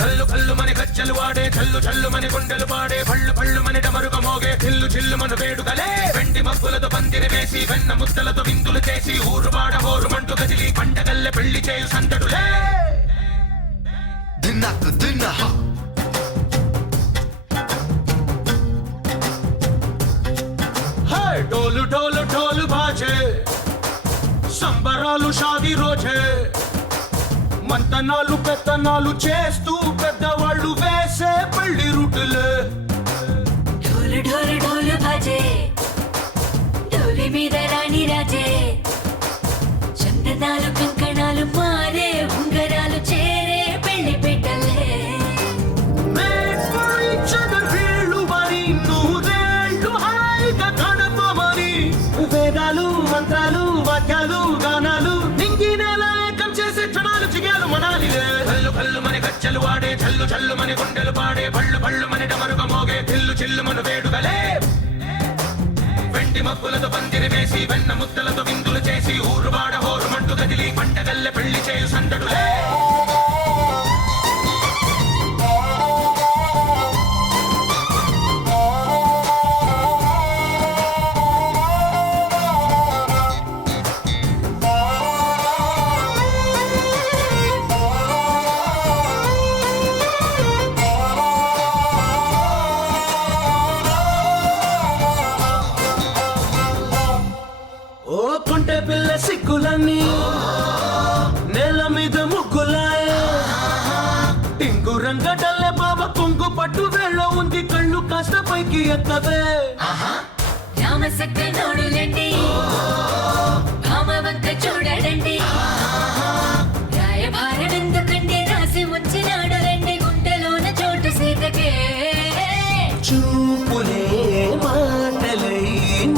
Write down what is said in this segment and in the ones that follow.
కల్లు కల్లు మని గజ్జలు వాడే చల్లు చల్లు మని గుండెలు పాడే పళ్ళు పళ్ళు మని డమరుగ మోగే చిల్లు చిల్లు మన వేడుకలే వెండి మబ్బులతో పందిరి వేసి వెన్న ముద్దలతో విందులు చేసి ఊరు వాడ హోరు మంటు కదిలి పంటగల్లె పెళ్లి చేయు సందడులే దిన్నకు దిన్నహ డోలు డోలు డోలు బాజే సంబరాలు షాదీ రోజే మంతనాలు పెత్తనాలు చేస్తూ పెద్దవాళ్ళు వేసే పెళ్లి రూటులే ఢోలు ఢోలు ఢోలు బాజే ఢోలి మీద రాణి రాజే చందనాలు కంకణాలు మారే ఉంగరాలు చేరే పెళ్లి పెట్టలే వేదాలు మంత్రాలు వాక్యాలు గానాలు నింగినేలా ఏకం చేసే క్షణాలు చిగాలు మనాలి కల్లు కల్లు మని గజ్జలు వాడే చల్లు చల్లు మని గుండెలు పాడే పళ్ళు పళ్ళు మని డమరుగ మోగే చిల్లు చిల్లు మన వేడుకలే వెండి మబ్బులతో పందిరి వేసి వెన్న ముద్దలతో విందులు చేసి ఊరు వాడ హోరు మంటు కదిలి పంటగల్లె పెళ్లి చేయు సందడులే ఓ కొంటె పిల్ల సిక్కులన్నీ నేల మీద ముగ్గులాయ టింగు రంగడల్లే బాబా కొంగు పట్టు వేళ్ళ ఉంది కళ్ళు కాస్త పైకి ఎత్తవే రామసక్క నోడులండి భామవంక చూడడండి రాయభారమెందుకండి రాసి వచ్చినాడు రండి గుంటెలోన చోటు సీతకే చూపులే మాటలై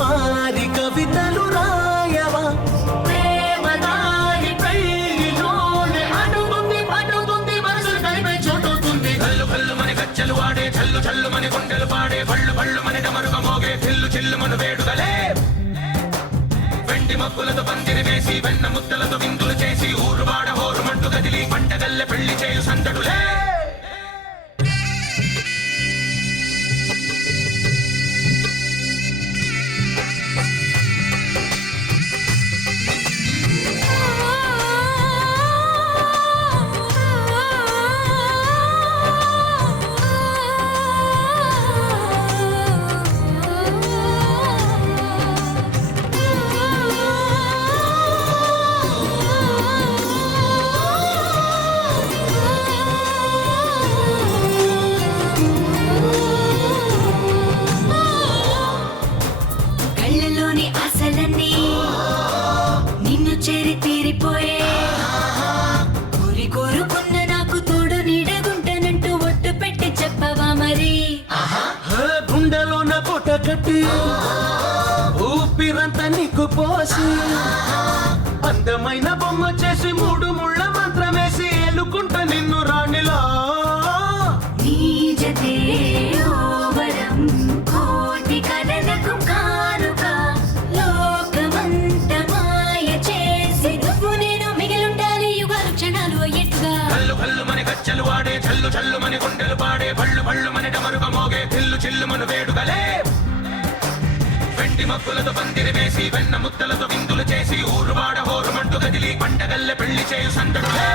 మారి కవితలు రాయవా ప్రేమదారి పెళ్లిలోనే అడుగుంది పడుతుంది మనసు కలిపే చోటవుతుంది కల్లు కల్లు మని గజ్జలు వాడే చల్లు చల్లు మని గుండెలు పాడే పళ్ళు పళ్ళు మని డమరుగ మోగే చిల్లు చిల్లు మన వేడుకలే వెండి మబ్బులతో పందిరి వేసి వెన్న ముద్దలతో విందులు చేసి ఊరు వాడ హోరు మంటు కదిలి పంటగల్లె పెళ్లి చేయు సందడులే కళ్ళలోని ఆశలన్నీ నిన్ను చేరి తీరిపోయే కోరి కోరుకున్న నాకు తోడు నీడగుంటనంటూ ఒట్టు పెట్టి చెప్పవా మరి గుండెలోన పొట్ట కట్టి ఊపిరంతా నీకు పోసి అందమైన బొమ్మ చేసి మూడు ముళ్ళ మంత్రమేసి ఏలుకుంటా నిన్ను రాణిలా నీ జతే ఓ వరం కోటి కలలకు కానుక లోకమంత మాయ చేసి నువ్వు నేను మిగిలుండాలి యుగాలు క్షణాలు అయ్యేట్టుగా కల్లు కల్లు మని గజ్జలు వాడే చల్లు చల్లు మని గుండెలు పాడే పళ్ళు పళ్ళు మని డమరుగ మోగే చిల్లు చిల్లు మన వేడుకలే వెండి మబ్బులతో పందిరి వేసి వెన్న ముద్దలతో విందులు చేసి ఊరు వాడ హోరు మంటు కదిలి పంటగల్లె పెళ్లి చేయు సందడులే